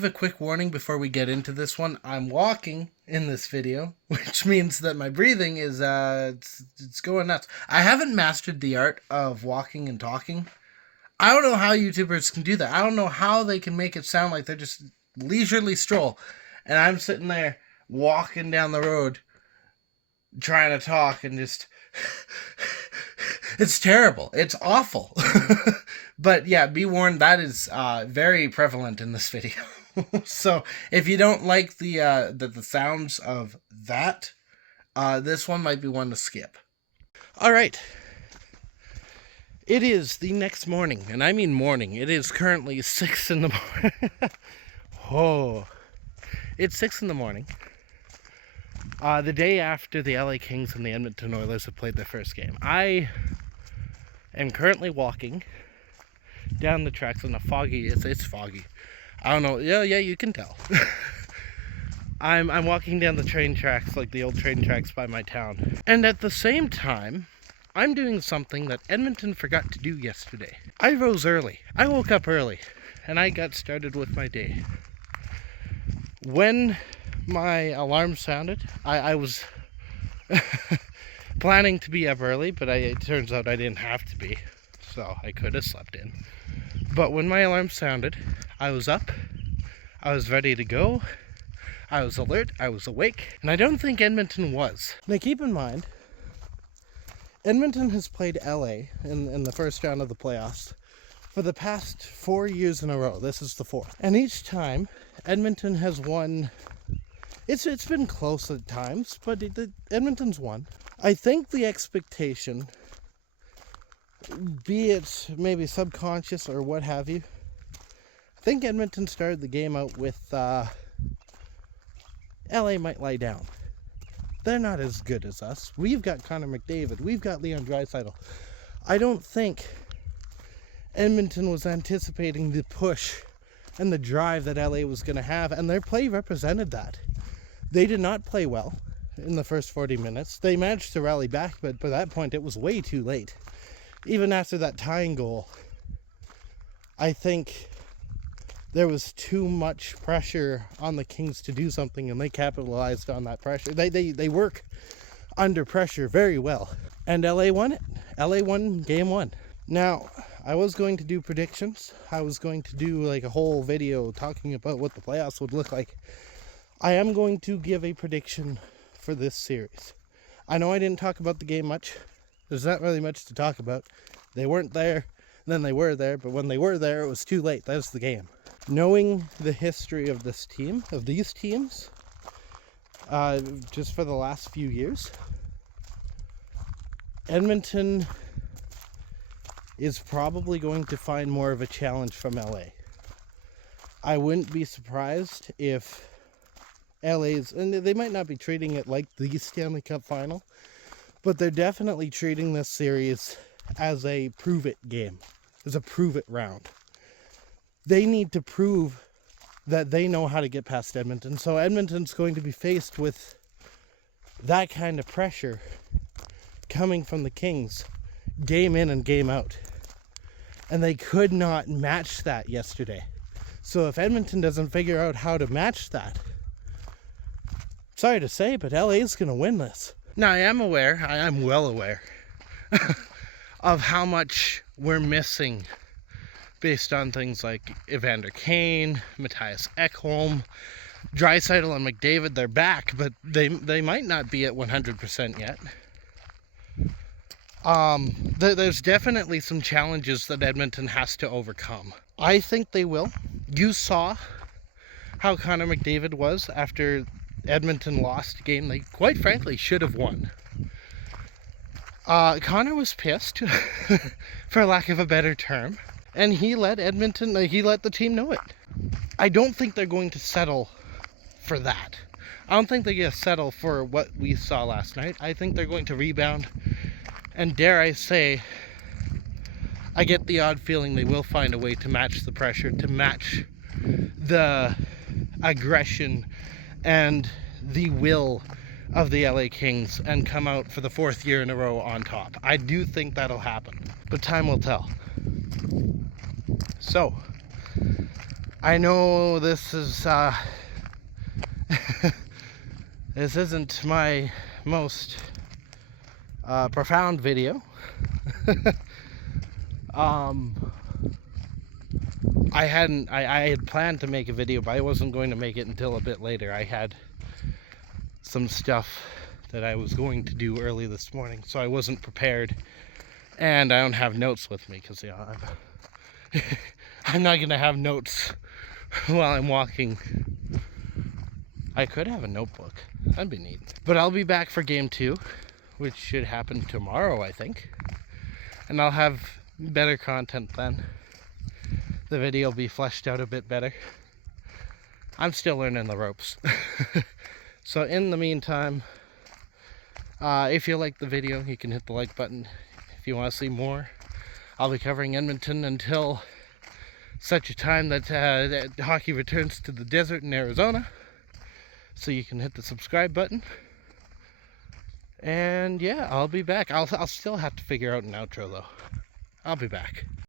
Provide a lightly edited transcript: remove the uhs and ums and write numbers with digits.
Give a quick warning before we get into this one. I'm walking in this video, which means that my breathing is it's going nuts. I haven't mastered the art of walking and talking. I don't know how YouTubers can do that. I don't know how they can make it sound like they're just leisurely stroll. And I'm sitting there walking down the road trying to talk and just it's terrible. It's awful. But yeah, be warned, that is very prevalent in this video. So if you don't like the sounds of that, this one might be one to skip. All right. It is the next morning, and I mean morning. It is currently 6 in the morning. Oh, it's 6 in the morning. The day after the LA Kings and the Edmonton Oilers have played their first game. I am currently walking down the tracks on a foggy, it's foggy. I don't know, yeah, you can tell. I'm walking down the train tracks, like the old train tracks by my town. And at the same time, I'm doing something that Edmonton forgot to do yesterday. I rose early. I woke up early, and I got started with my day. When my alarm sounded, I was planning to be up early, but it turns out I didn't have to be, so I could have slept in. But when my alarm sounded, I was up, I was ready to go, I was alert, I was awake, and I don't think Edmonton was. Now keep in mind, Edmonton has played LA in the first round of the playoffs for the past 4 years in a row. This is the fourth. And each time, Edmonton has won. It's been close at times, but Edmonton's won. I think the expectation, be it maybe subconscious or what have you, I think Edmonton started the game out with LA might lie down. They're not as good as us. We've got Connor McDavid. We've got Leon Draisaitl. I don't think Edmonton was anticipating the push and the drive that LA was going to have, and their play represented that. They did not play well in the first 40 minutes. They managed to rally back, but by that point it was way too late. Even after that tying goal, I think there was too much pressure on the Kings to do something, and they capitalized on that pressure. They work under pressure very well, and LA won it. LA won game 1. Now, I was going to do predictions. I was going to do like a whole video talking about what the playoffs would look like. I am going to give a prediction for this series. I know I didn't talk about the game much. There's not really much to talk about. They weren't there, then they were there, but when they were there, it was too late. That's the game. Knowing the history of this team, of these teams, just for the last few years, Edmonton is probably going to find more of a challenge from LA. I wouldn't be surprised if LA's, and they might not be treating it like the Stanley Cup final, but they're definitely treating this series as a prove-it game, as a prove-it round. They need to prove that they know how to get past Edmonton, so Edmonton's going to be faced with that kind of pressure coming from the Kings, game in and game out. And they could not match that yesterday. So if Edmonton doesn't figure out how to match that, sorry to say, but LA is going to win this. Now, I am aware, I am well aware, of how much we're missing based on things like Evander Kane, Matthias Ekholm, Draisaitl and McDavid. They're back, but they might not be at 100% yet. There's definitely some challenges that Edmonton has to overcome. I think they will. You saw how Connor McDavid was after Edmonton lost a game they quite frankly should have won. Connor was pissed, for lack of a better term, and he let the team know it. I don't think they're going to settle for that. I don't think they're going to settle for what we saw last night. I think they're going to rebound, and dare I say, I get the odd feeling they will find a way to match the pressure, to match the aggression and the will of the LA Kings and come out for the 4th year in a row on top. I do think that'll happen, but time will tell. So, I know this is this isn't my most profound video. I had planned to make a video, but I wasn't going to make it until a bit later. I had some stuff that I was going to do early this morning, so I wasn't prepared, and I don't have notes with me because I'm not gonna have notes while I'm walking. I could have a notebook, that'd be neat. But I'll be back for game 2, which should happen tomorrow, I think, and I'll have better content then. The video will be fleshed out a bit better. I'm still learning the ropes. So in the meantime, if you like the video, you can hit the like button. If you want to see more, I'll be covering Edmonton until such a time that hockey returns to the desert in Arizona. So you can hit the subscribe button. And yeah, I'll be back. I'll still have to figure out an outro though. I'll be back.